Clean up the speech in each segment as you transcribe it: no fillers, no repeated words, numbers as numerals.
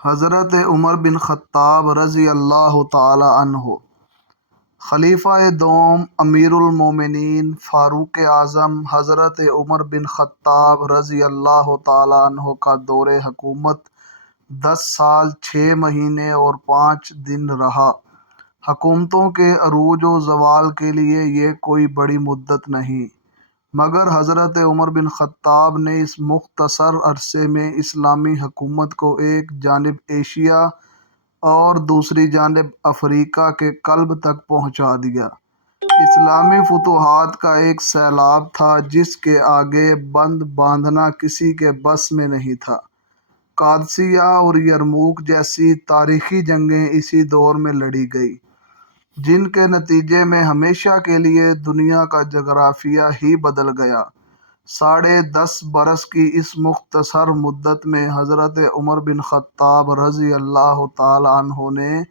حضرت عمر بن خطاب رضی اللہ تعالی عنہ، خلیفہ دوم امیر المومنین فاروق اعظم حضرت عمر بن خطاب رضی اللہ تعالی عنہ کا دور حکومت 10 سال 6 مہینے اور 5 دن رہا۔ حکومتوں کے عروج و زوال کے لیے یہ کوئی بڑی مدت نہیں، مگر حضرت عمر بن خطاب نے اس مختصر عرصے میں اسلامی حکومت کو ایک جانب ایشیا اور دوسری جانب افریقہ کے قلب تک پہنچا دیا۔ اسلامی فتوحات کا ایک سیلاب تھا جس کے آگے بند باندھنا کسی کے بس میں نہیں تھا۔ قادسیہ اور یرموک جیسی تاریخی جنگیں اسی دور میں لڑی گئیں، جن کے نتیجے میں ہمیشہ کے لیے دنیا کا جغرافیہ ہی بدل گیا۔ 10.5 برس کی اس مختصر مدت میں حضرت عمر بن خطاب رضی اللہ تعالی عنہ نے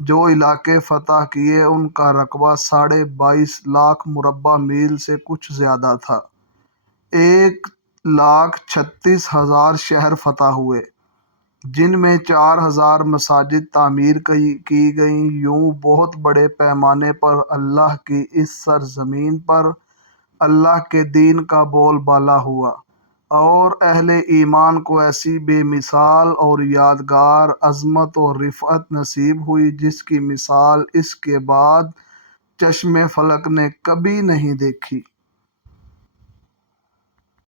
جو علاقے فتح کیے ان کا رقبہ 22.5 لاکھ مربع میل سے کچھ زیادہ تھا۔ 1,36,000 شہر فتح ہوئے، جن میں 4,000 مساجد تعمیر کی گئیں۔ یوں بہت بڑے پیمانے پر اللہ کی اس سرزمین پر اللہ کے دین کا بول بالا ہوا، اور اہل ایمان کو ایسی بے مثال اور یادگار عظمت و رفعت نصیب ہوئی جس کی مثال اس کے بعد چشم فلک نے کبھی نہیں دیکھی۔